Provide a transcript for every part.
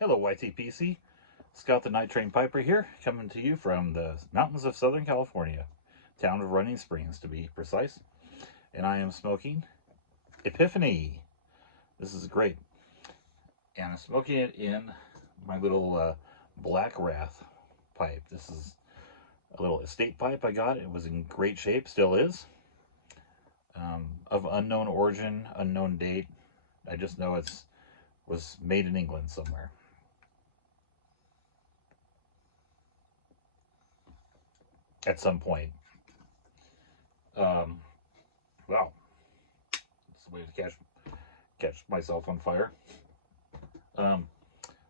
Hello, YTPC. Scout the Night Train Piper here, coming to you from the mountains of Southern California, town of Running Springs to be precise. And I am smoking Epiphany. This is great. And I'm smoking it in my little Black Wrath pipe. This is a little estate pipe I got. It was in great shape, still is. Of unknown origin, unknown date. I just know it was made in England somewhere. At some point. Wow, it's a way to catch myself on fire.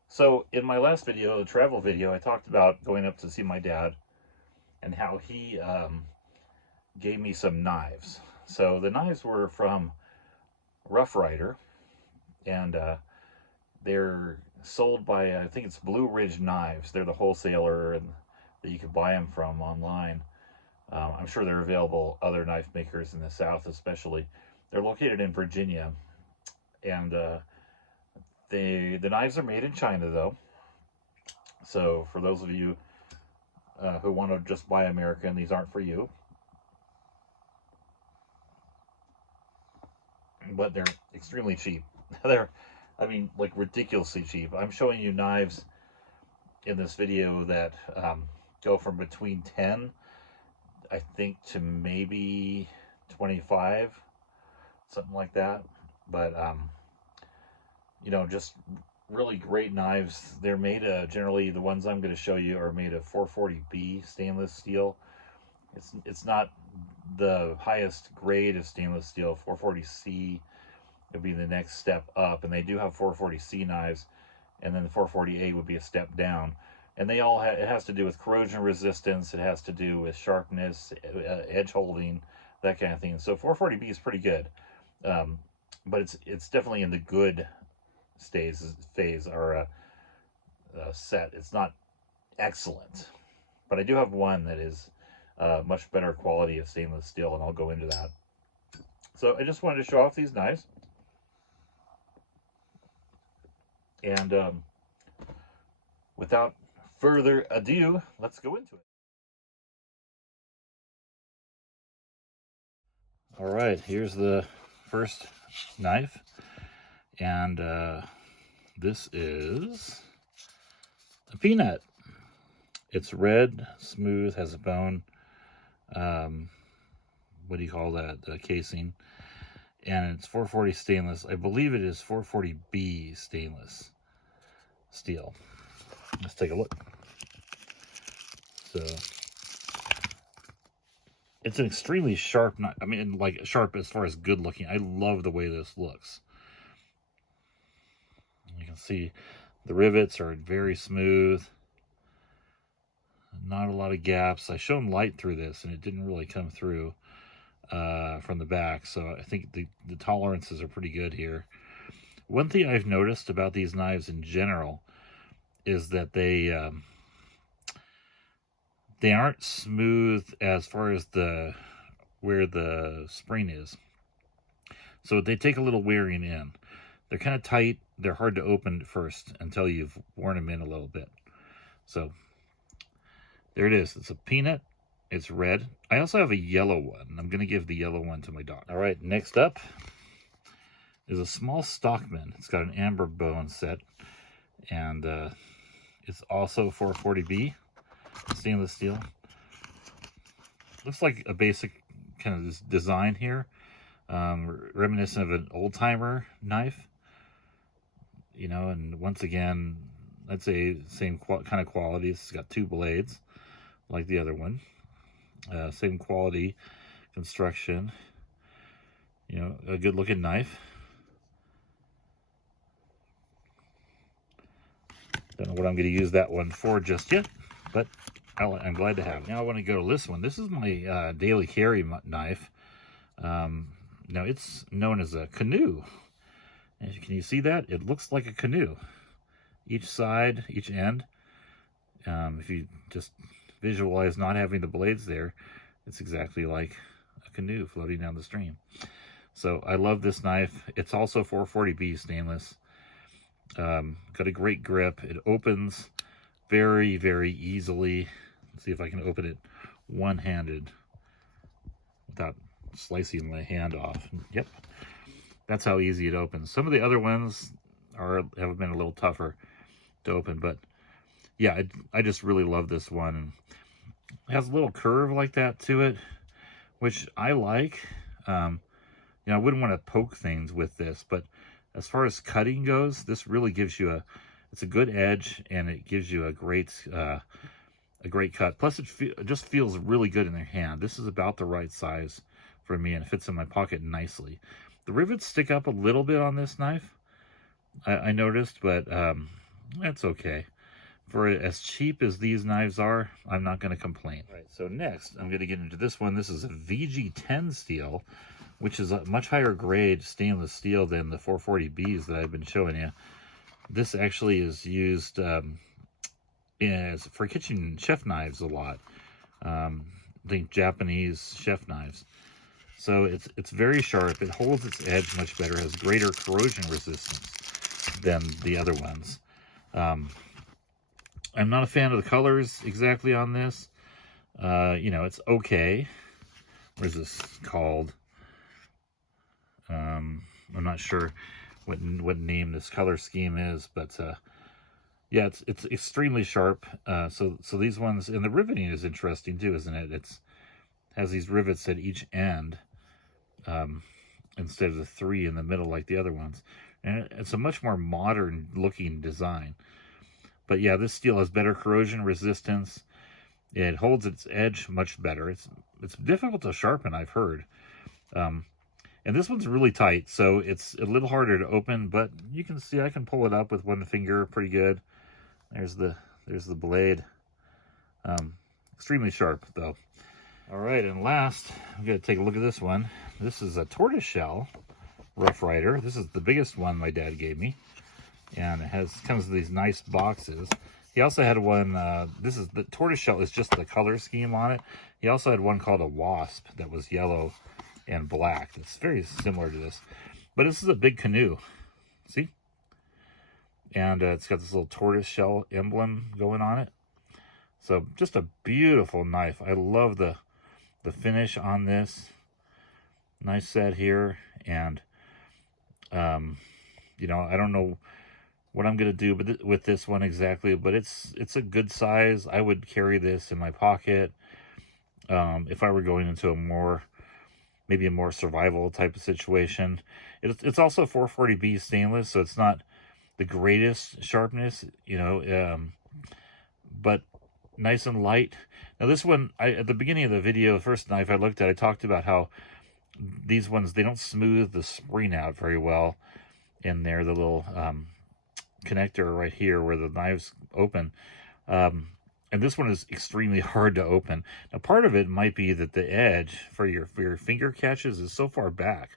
So in my last video, the travel video, I talked about going up to see my dad and how he gave me some knives. So the knives were from Ryder, and they're sold by, I think it's Blue Ridge Knives. They're the wholesaler and that you can buy them from online. I'm sure they're available other knife makers in the South, especially. They're located in Virginia, and the knives are made in China, though. So for those of you who want to just buy American, these aren't for you. But they're extremely cheap. I mean, like ridiculously cheap. I'm showing you knives in this video that go from between 10, I think, to maybe 25, something like that. But you know, just really great knives. They're made generally, the ones I'm going to show you are made of 440B stainless steel. It's not the highest grade of stainless steel. 440C would be the next step up, and they do have 440C knives, and then the 440A would be a step down. And they all it has to do with corrosion resistance. It has to do with sharpness, edge holding, that kind of thing. So 440B is pretty good, but it's definitely in the good phase or set. It's not excellent, but I do have one that is much better quality of stainless steel, and I'll go into that. So I just wanted to show off these knives, and without further ado, let's go into it. All right, here's the first knife, and this is a peanut. It's red, smooth, has a bone. What do you call that? The casing. And it's 440 stainless. I believe it is 440B stainless steel. Let's take a look. So it's an extremely sharp knife. I mean, like sharp as far as good looking. I love the way this looks. You can see the rivets are very smooth. Not a lot of gaps. I shone light through this and it didn't really come through from the back. So I think the tolerances are pretty good here. One thing I've noticed about these knives in general is that they aren't smooth as far as where the spring is. So they take a little wearing in. They're kind of tight. They're hard to open first until you've worn them in a little bit. So there it is. It's a peanut. It's red. I also have a yellow one. I'm going to give the yellow one to my dog. All right, next up is a small Stockman. It's got an amber bone set, and it's also 440B stainless steel. Looks like a basic kind of design here, reminiscent of an old-timer knife. You know, and once again, I'd say same kind of quality. It's got two blades, like the other one. Same quality construction. You know, a good-looking knife. Don't know what I'm going to use that one for just yet, but I'm glad to have it. Now I want to go to this one. This is my daily carry knife. Now it's known as a canoe. And can you see that? It looks like a canoe. Each side, each end. If you just visualize not having the blades there, it's exactly like a canoe floating down the stream. So I love this knife. It's also 440B stainless. Got a great grip. It opens very, very easily. Let's see if I can open it one-handed without slicing my hand off. Yep, that's how easy it opens. Some of the other ones have been a little tougher to open, but yeah, I just really love this one. It has a little curve like that to it, which I like. You know, I wouldn't want to poke things with this, but as far as cutting goes, this really gives you it's a good edge, and it gives you a great cut. Plus, it just feels really good in your hand. This is about the right size for me, and it fits in my pocket nicely. The rivets stick up a little bit on this knife, I noticed, but that's okay. For as cheap as these knives are, I'm not going to complain. All right, so next, I'm going to get into this one. This is a VG10 steel, which is a much higher grade stainless steel than the 440Bs that I've been showing you. This actually is used for kitchen chef knives a lot. I think Japanese chef knives. So it's very sharp. It holds its edge much better, has greater corrosion resistance than the other ones. I'm not a fan of the colors exactly on this. You know, it's okay. What is this called? I'm not sure what name this color scheme is, but yeah, it's extremely sharp. So these ones, and the riveting is interesting too, isn't it? It's has these rivets at each end instead of the 3 in the middle like the other ones, and it's a much more modern looking design. But yeah, this steel has better corrosion resistance. It holds its edge much better. It's difficult to sharpen, I've heard. And this one's really tight, so it's a little harder to open, but you can see I can pull it up with one finger pretty good. There's the blade. Extremely sharp, though. All right, and last, I'm going to take a look at this one. This is a tortoiseshell Rough Ryder. This is the biggest one my dad gave me, and it comes with these nice boxes. He also had one, the tortoiseshell is just the color scheme on it. He also had one called a wasp that was yellow and black. It's very similar to this, but this is a big canoe. See? And it's got this little tortoiseshell emblem going on it. So just a beautiful knife. I love the finish on this. Nice set here, and you know, I don't know what I'm gonna do with this one exactly, but it's a good size. I would carry this in my pocket if I were going into maybe a more survival type of situation. It's also 440B stainless, so it's not the greatest sharpness, you know, but nice and light. Now this one, at the beginning of the video, the first knife I looked at, I talked about how these ones, they don't smooth the spring out very well in there, the little connector right here where the knives open. And this one is extremely hard to open. Now, part of it might be that the edge for your finger catches is so far back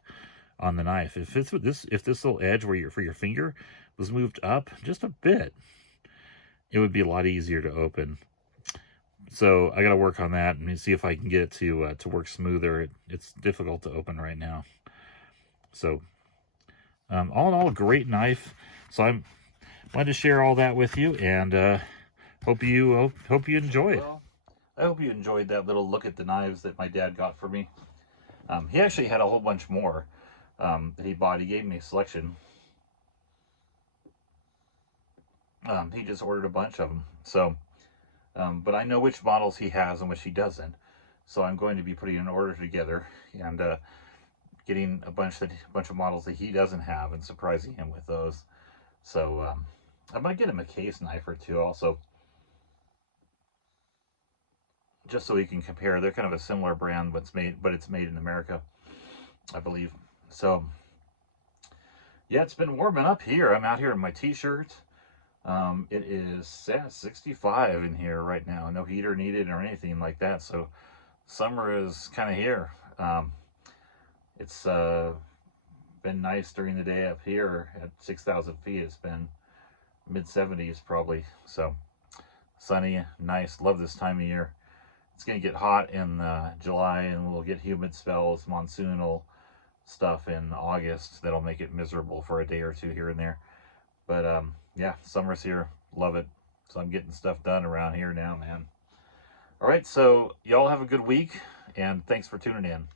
on the knife. If this little edge for your finger was moved up just a bit, it would be a lot easier to open. So I got to work on that and see if I can get it to work smoother. It's difficult to open right now. So all in all, a great knife. So I'm wanted to share all that with you, and hope you enjoy it. Well, I hope you enjoyed that little look at the knives that my dad got for me. He actually had a whole bunch more that he bought. He gave me a selection. He just ordered a bunch of them. So, but I know which models he has and which he doesn't. So I'm going to be putting an order together and getting a bunch of models that he doesn't have and surprising him with those. So I might get him a case knife or two also, just so he can compare. They're kind of a similar brand, but it's made in America, I believe. So yeah, it's been warming up here. I'm out here in my t-shirt. It is 65 in here right now. No heater needed or anything like that. So summer is kind of here. It's been nice during the day up here at 6,000 feet. It's been mid-70s probably. So sunny, nice. Love this time of year. It's going to get hot in July, and we'll get humid spells, monsoonal stuff in August that'll make it miserable for a day or two here and there. But yeah, summer's here. Love it. So I'm getting stuff done around here now, man. All right, so y'all have a good week, and thanks for tuning in.